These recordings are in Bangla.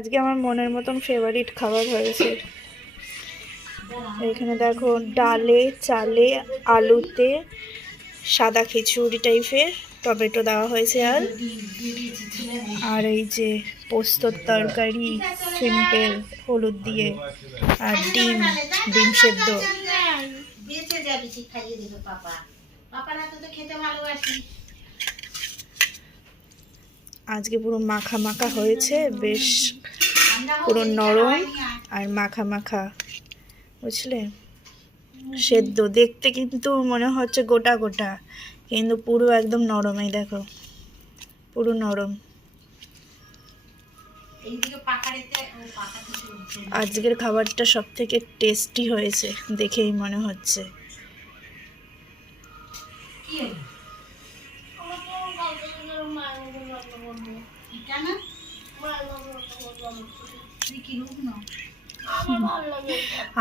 আজকে আমার মনের মতন ফেভারিট খাবার হয়েছে। এখানে দেখো ডালে, চালে, আলুতে সাদা খিচুড়ি টাইপের টমেটো দেওয়া হয়েছে আর। আর এই যে পোস্তর তরকারি সিম্পল হলুদ দিয়ে আর ডিম ডিম সেদ্ধ। খাইয়ে দেবে পাপা। পাপার হাতে তো খেতে ভালোবাসি। আজকে পুরো মাখা মাখা হয়েছে, বেশ পুরো নরম আর মাখা মাখা, বুঝলে? সেদ্ধ, দেখতে কিন্তু মনে হচ্ছে গোটা গোটা, কিন্তু পুরো একদম নরম এই দেখো। পুরো নরম। আজকের খাবারটা সব থেকে টেস্টি হয়েছে, দেখেই মনে হচ্ছে।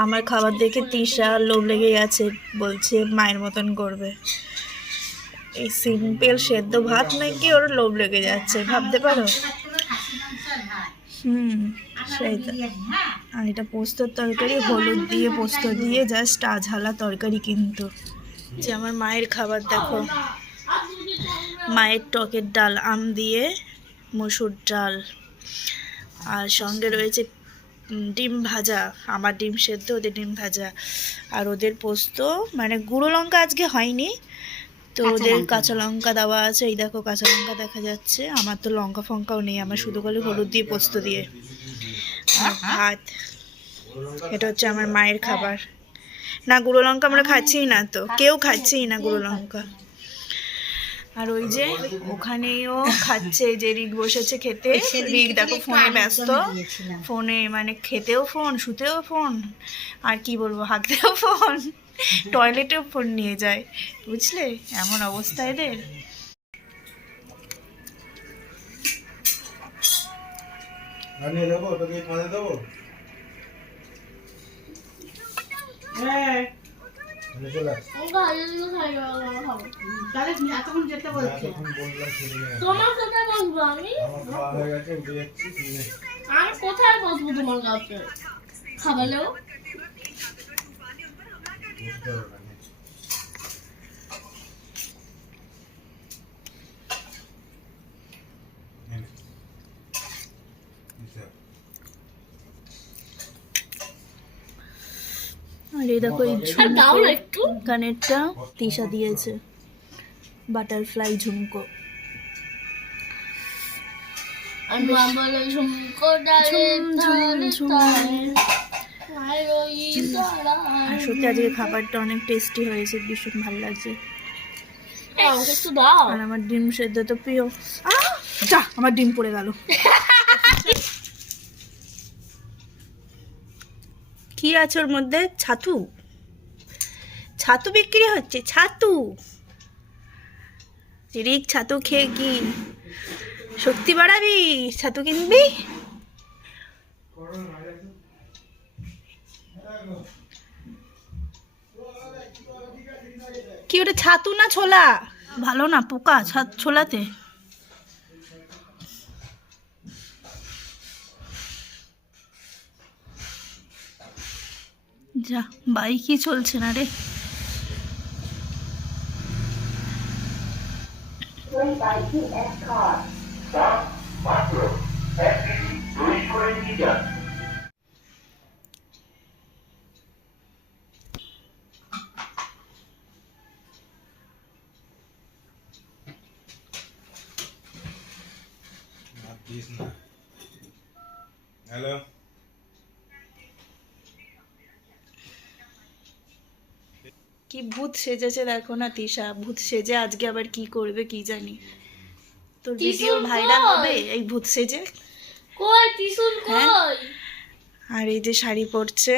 আমার খাবার দেখে তিশা লোভ লেগে গেছে, বলছে মায়ের মতন করবে। এই সিম্পল সেদ্ধ ভাত নাকি ওর লোভ লেগে যাচ্ছে, ভাবতে পারো? হুম সেই তো আর এটা পোস্তর তরকারি, হলুদ দিয়ে পোস্ত দিয়ে জাস্ট আঝালা তরকারি কিন্তু। যে আমার মায়ের খাবার, দেখো। মায়ের টকের ডাল, আম দিয়ে মসুর ডাল। আর সঙ্গে রয়েছে ডিম ভাজা আমার ডিম সেদ্ধ ওদের ডিম ভাজা। আর ওদের পোস্ত মানে গুঁড়ো লঙ্কা আজকে হয়নি। তো ওদের কাঁচা লঙ্কা দেওয়া আছে। এই দেখো কাঁচা লঙ্কা দেখা যাচ্ছে। আমার তো লঙ্কা ফঙ্কাও নেই আমার শুধু খালি হলুদ দিয়ে পোস্ত দিয়ে। ভাত এটা হচ্ছে আমার মায়ের খাবার। না গুঁড়ো লঙ্কা আমরা খাচ্ছিই না তো। কেউ খাচ্ছেই না গুঁড়ো লঙ্কা। আর ওই যে ওখানেও খাচ্ছে যে রিক বসেছে খেতে রিক দেখো ফোনে ব্যস্ত। ফোনে মানে খেতেও ফোন শুতেও ফোন আর কি বলব হাতেও ফোন টয়লেটেও ফোন নিয়ে যায় বুঝলে? এমন অবস্থা এদের। দেবো? হয়ে। আমি কোথায় বসবো তোমার কাছে? খাবারেও বুঝতে পারবে না নে। নে। বুঝতে আর এই দেখো এই কানেরটা তিশা দিয়েছে। বাটারফ্লাই ঝুমকো। আর সত্যি আজকে খাবারটা অনেক টেস্টি হয়েছে ভীষণ ভালো লাগছে। দাও। আর আমার ডিম সেদ্ধ তো প্রিয়! যা আমার ডিম পড়ে গেল। কি আছে ওর মধ্যে? ছাতু। ছাতু বিক্রি হচ্ছে, ছাতু। রিক, ছাতু খেয়ে কি? শক্তি বাড়াবি? ছাতু কিনবি? কি ওটা, ছাতু না ছোলা? ভালো না, পোকা ছোলাতে। যা বাইকই চলছে না রে। আর দিস না হ্যালো কি ভূত সেজেছে দেখো না তিশা। ভূত সেজে আজকে আবার কি করবে কি জানি। তোর ভিডিও ভাইরাল হবে? এই ভূত সেজে? কই ত্রিশুল হ্যাঁ? কই? আর এই যে শাড়ি পরছে।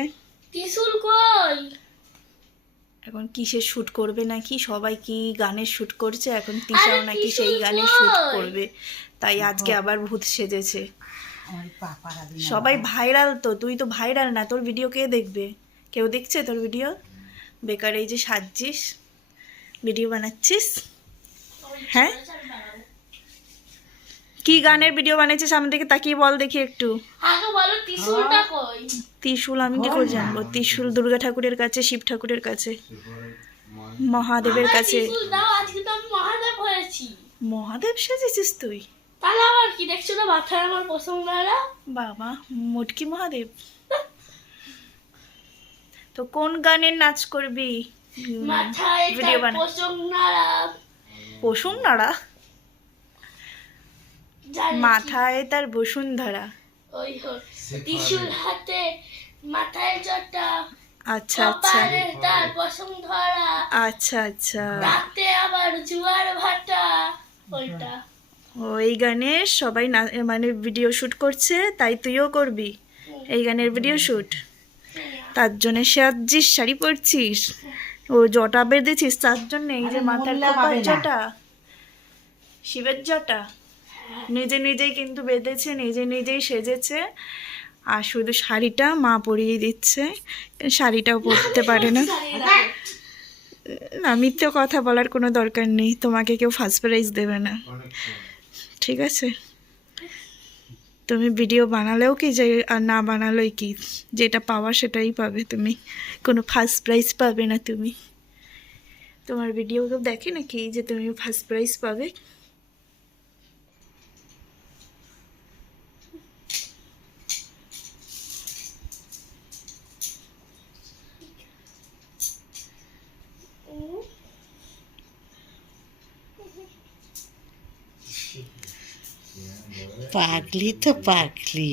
ত্রিশুল কই? এখন কিসের শুট করবে নাকি? সবাই কি গানের শুট করছে? এখন তিশাও নাকি সেই গানের শুট করবে। তাই আজকে আবার ভূত সেজেছে। সবাই ভাইরাল তো তুই তো ভাইরাল না। তোর ভিডিও কে দেখবে? কেউ দেখছে তোর ভিডিও বেকার এই যে সাজছিস ভিডিও বানাচ্ছিস। হ্যাঁ? কি গানের ভিডিও বানিয়েছিস সামনে দিকে তাকিয়ে বল দেখি একটু। আগে বলো ত্রিশুলটা কই? ত্রিশূল আমি কি করে জানব? ত্রিশূল দুর্গা ঠাকুরের কাছে শিব ঠাকুরের কাছে মহাদেবের কাছে। ত্রিশূল দাও আজকে তো আমি মহাদেব সেজেছিস তুই? তাহলে আবার কি? দেখছ না মাথায় আমার পছন্দ না বাবা মুটকি মহাদেব। তো কোন গানের নাচ করবি? ভিডিও বানা। পছন্দ নাড়া। মাথায় তার বসুন্ধরা ওই হাতে মাথায় জটা। আচ্ছা আচ্ছা। তার পছন্দ ধরা। আচ্ছা আচ্ছা। রাতে আবার জুয়ার ভাটা। ওইটা। ও এই গানে সবাই না মানে ভিডিও শুট করছে তাই তুইও করবি? এই গানের ভিডিও শুট তার জন্য সাজিস শাড়ি পরছিস? ও জটা বেঁধেছিস তার জন্য এই যে মাথার না। জটা। শিবের জটা। নিজে নিজেই কিন্তু বেঁধেছে নিজে নিজেই সেজেছে। আর শুধু শাড়িটা মা পরিয়ে দিচ্ছে। শাড়িটাও পরতে পারে না। না মিথ্যে কথা বলার কোনো দরকার নেই। তোমাকে কেউ ফার্স্ট প্রাইজ দেবে না। ঠিক আছে? তুমি ভিডিও বানালেও কি যে, আর না বানালেই কি? যেটা পাওয়া সেটাই পাবে তুমি। কোনো ফার্স্ট প্রাইজ পাবে না তুমি। তোমার ভিডিও দেখে নাকি যে তুমি ফার্স্ট প্রাইজ পাবে? पागली तर पागली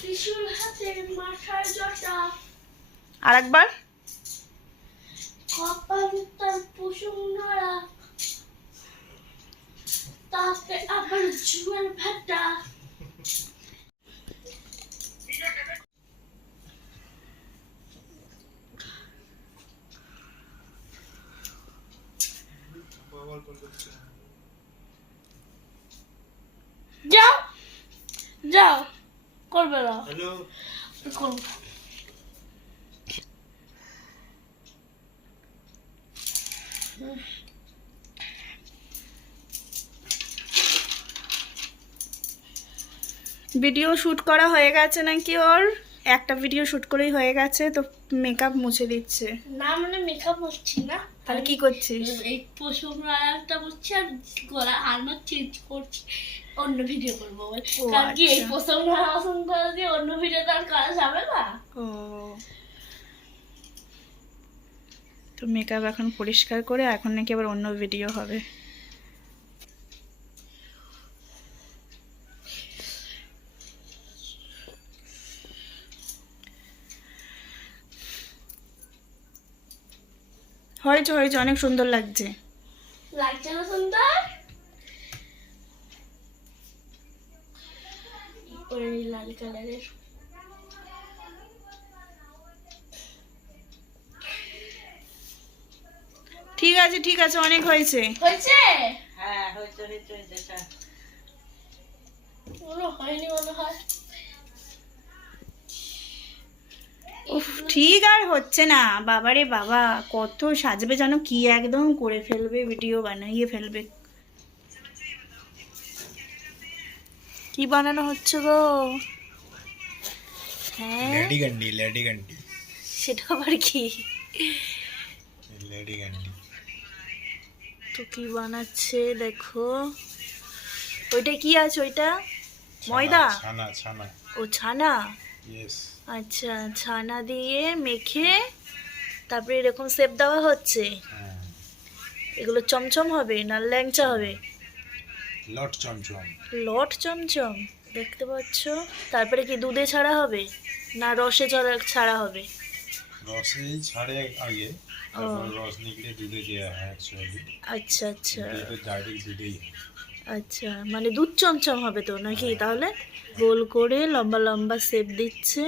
ত্রিশুল হাতে জটা। আর একবার কপালে তার পছন্দ নাড়া। তাতে আবার জুয়ার ভাটা। যাও যাও। করবে না। হ্যালো করব ভিডিও শ্যুট করা হয়ে গেছে নাকি ওর? একটা ভিডিও শ্যুট করেই হয়ে গেছে তো মেকআপ মুছে দিচ্ছে। না মানে মেকআপ হচ্ছি না। তাহলে কি করছিস? এই পশম একটা করছি আর গলা হারমার চেঞ্জ করছি। অন্য ভিডিও করব। কারণ কি এই আচ্ছা। পছন্দ দিয়ে অন্য ভিডিও তো আর করা যাবে না? ও। তো মেকআপ এখন পরিষ্কার করে এখন নাকি আবার অন্য ভিডিও হবে। হয়েছে হয়েছে অনেক সুন্দর লাগছে। লাগছে না সুন্দর ওই লাল কালারের। ঠিক আছে ঠিক আছে অনেক হয়েছে। হয়েছে? হ্যাঁ হয়নি মনে হয়। উফ ঠিক আর হচ্ছে না। বাবারে বাবা কত সাজবে যেন কি একদম করে ফেলবে ভিডিও বানাইয়ে ফেলবে। কি বানানো হচ্ছে গো? হ্যাঁ? লেডি গান্ডি লেডি গান্ডি সেটা আবার কি? লেডি গান্ডি তো কি বানাচ্ছে দেখো। ওইটা কি আছে ওইটা? ময়দা? ছানা ছানা। ও ছানা? আচ্ছা ছানা দিয়ে মেখে তারপরে এরকম সেপ দেওয়া হচ্ছে? হ্যাঁ। এগুলো চমচম হবে না ল্যাংচা হবে? লট চমচম। লট চমচম দেখতে পাচ্ছ? তারপরে কি দুধে ছাড়া হবে? না রসে ছাড়া হবে? রসেই ছাড়ে আগে তারপর রস নিকলে দুধে দেওয়া হয় অ্যাকচুয়ালি আচ্ছা আচ্ছা। এটা ডাইরেক্ট দুধেই আচ্ছা মানে দুধ চমচম হবে তো নাকি তাহলে? গোল করে লম্বা লম্বা শেপ দিচ্ছে।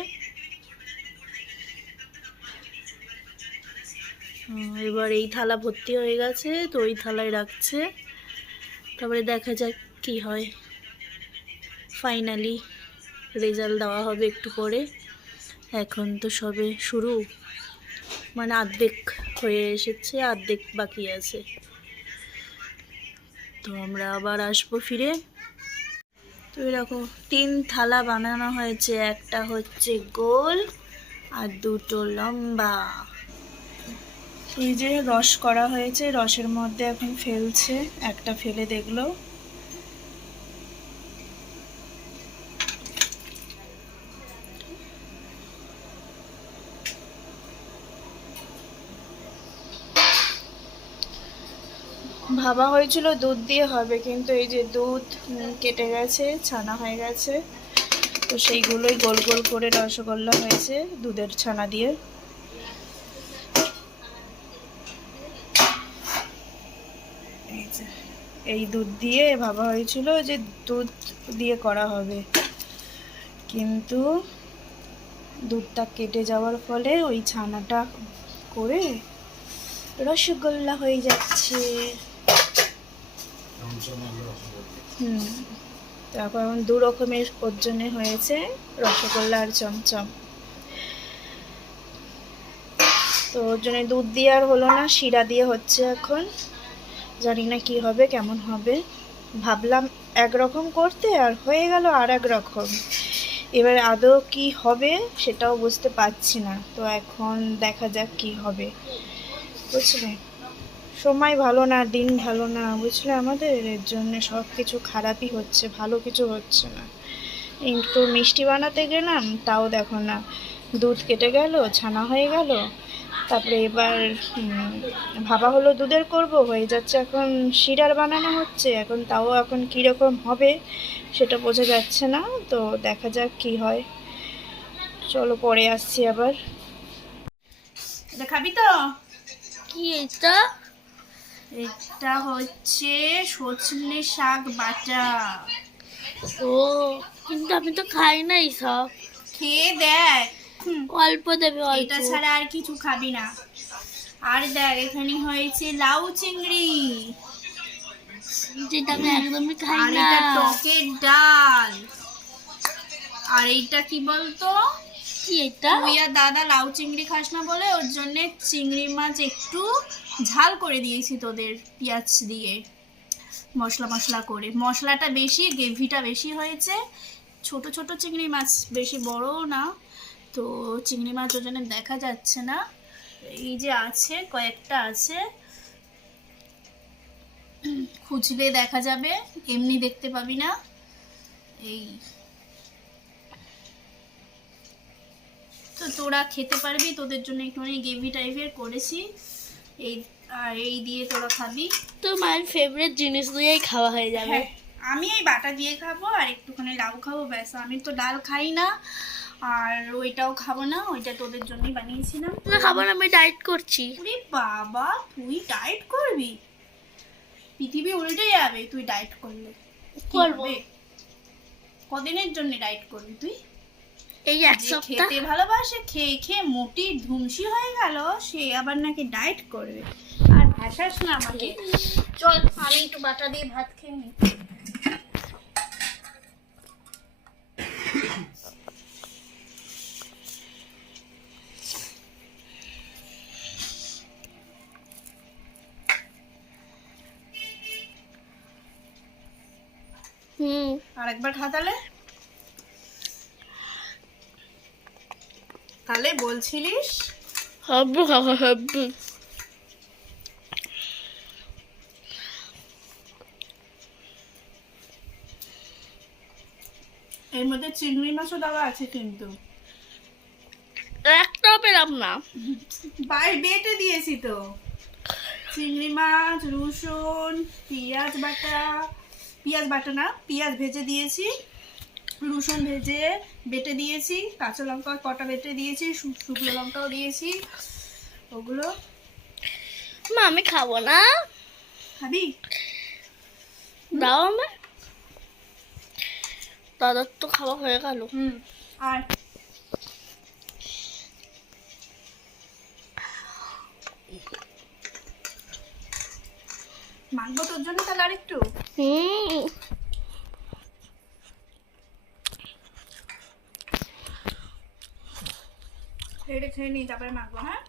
এবার এই থালা ভর্তি হয়ে গেছে তো ওই থালায় রাখছে। তারপরে দেখা যাক কি হয়। ফাইনালি রেজাল্ট দেওয়া হবে একটু পরে। এখন তো সবে শুরু। মানে অর্ধেক হয়ে এসেছে অর্ধেক বাকি আছে। তো আমরা আবার আসব ফিরে। তো এরকম তিন থালা বানানো হয়েছে। একটা হচ্ছে গোল আর দুটো লম্বা। এই যে রস করা হয়েছে, রসের মধ্যে এখন ফেলছে, একটা ফেলে দেখল। ভাবা হয়েছিল দুধ দিয়ে হবে, কিন্তু এই যে দুধ কেটে গেছে, ছানা হয়ে গেছে। তো সেইগুলোই গোল গোল করে রসগোল্লা হয়েছে দুধের ছানা দিয়ে। এই দুধ দিয়ে ভাবা হয়েছিল যে দুধ দিয়ে করা হবে। কিন্তু দুধটা কেটে যাওয়ার ফলে ওই ছানাটা করে রসগোল্লা হয়ে যাচ্ছে। হুম। তারপর এখন দু রকমের ওর জন্যে হয়েছে রসগোল্লা আর চমচম। তো ওর জন্য দুধ দিয়ে আর হলো না, শিরা দিয়ে হচ্ছে এখন। জানি না কি হবে, কেমন হবে। ভাবলাম একরকম করতে আর হয়ে গেল আর এক রকম এবার আদৌ কি হবে সেটাও বুঝতে পারছি না। তো এখন দেখা যাক কি হবে। বুঝলে? সময় ভালো না, দিন ভালো না, বুঝলে? আমাদের এর জন্য সব কিছু খারাপই হচ্ছে, ভালো কিছু হচ্ছে না। একটু মিষ্টি বানাতে গেলাম, তাও দেখো না। দুধ কেটে গেল ছানা হয়ে গেল। তারপরে এবার ভাবা হলো দুধের করব হয়ে যাচ্ছে এখন শিরার বানানো হচ্ছে। এখন তাও এখন কীরকম হবে সেটা বোঝা যাচ্ছে না তো দেখা যাক কি হয়। চলো পরে আসছি আবার। এটা খাবি তো? কি এটা? এটা হচ্ছে সজনে শাক বাটা। ও কিন্তু আমি তো খাই না সব। খেয়ে দেখ। অল্প দেবে এটা ছাড়া আর কিছু খাবি না। আর দেখ এখানে হয়েছে লাউ চিংড়ি। যেটা আমি একদমই খাই না। টকের ডাল। আর এইটা কি বলতো? কি এটা? তুই দাদা লাউ চিংড়ি খাস না বলে ওর জন্য চিংড়ি মাছ একটু ঝাল করে দিয়েছি তোদের পেঁয়াজ দিয়ে। মশলা মশলা করে। মশলাটা বেশি গ্রেভিটা বেশি হয়েছে। ছোট ছোট চিংড়ি মাছ বেশি বড়ও না। তো চিংড়ি মাছ ওজনে দেখা যাচ্ছে না। এই যে আছে কয়েকটা আছে। খুঁজলে দেখা যাবে এমনি দেখতে পাবি না। এই। তো তোরা খেতে পারবি তোদের জন্য একটুখানি গ্রেভি টাইপের করেছি। এই আর এই দিয়ে তোরা খাবি। তো মায়ের ফেভারিট জিনিস দিয়েই খাওয়া হয়ে যাবে। হ্যাঁ আমি এই বাটা দিয়ে খাব আর একটুখানি লাউ খাব ব্যাস। আমি তো ডাল খাই না। আর ওইটাও খাব না ওইটা তোদের জন্যই বানিয়েছিলাম। না খাব না আমি ডায়েট করছি। ওরে বাবা তুই ডায়েট করবি? পৃথিবী উল্টে যাবে তুই ডায়েট করলে। করব। কদিনের জন্য ডায়েট করবি তুই? এই এক সপ্তাহ। খেতে ভালোবাসে খেয়ে খেয়ে মোটি ধুমসি হয়ে গেল সে আবার নাকি ডায়েট করবে। আর হাসাস না আমাকে। চল আমি একটু বাটা দিয়ে ভাত খেয়ে নিই হুম। আর একবার খা তাহলে। বলছিলিস? হাব্বু খাওয়া হাব্বু। এর মধ্যে চিংড়ি মাছও দেওয়া আছে কিন্তু। একটাও পেলাম না। বাইরে বেটে দিয়েছি তো। চিংড়ি মাছ রসুন পেঁয়াজ বাটা। পেঁয়াজ বাটা না পেঁয়াজ ভেজে দিয়েছি রসুন ভেজে বেটে দিয়েছি কাঁচা লঙ্কা কটা বেটে দিয়েছি শুকনো লঙ্কাও দিয়েছি ওগুলো। মা আমি খাব না। খাবি? দাও আমার দাদার তো খাওয়া হয়ে গেল। হুম আর? মাখবো তোর জন্য তাহলে আরেকটু? এটা খেয়ে নিই তারপরে মাখবো হ্যাঁ?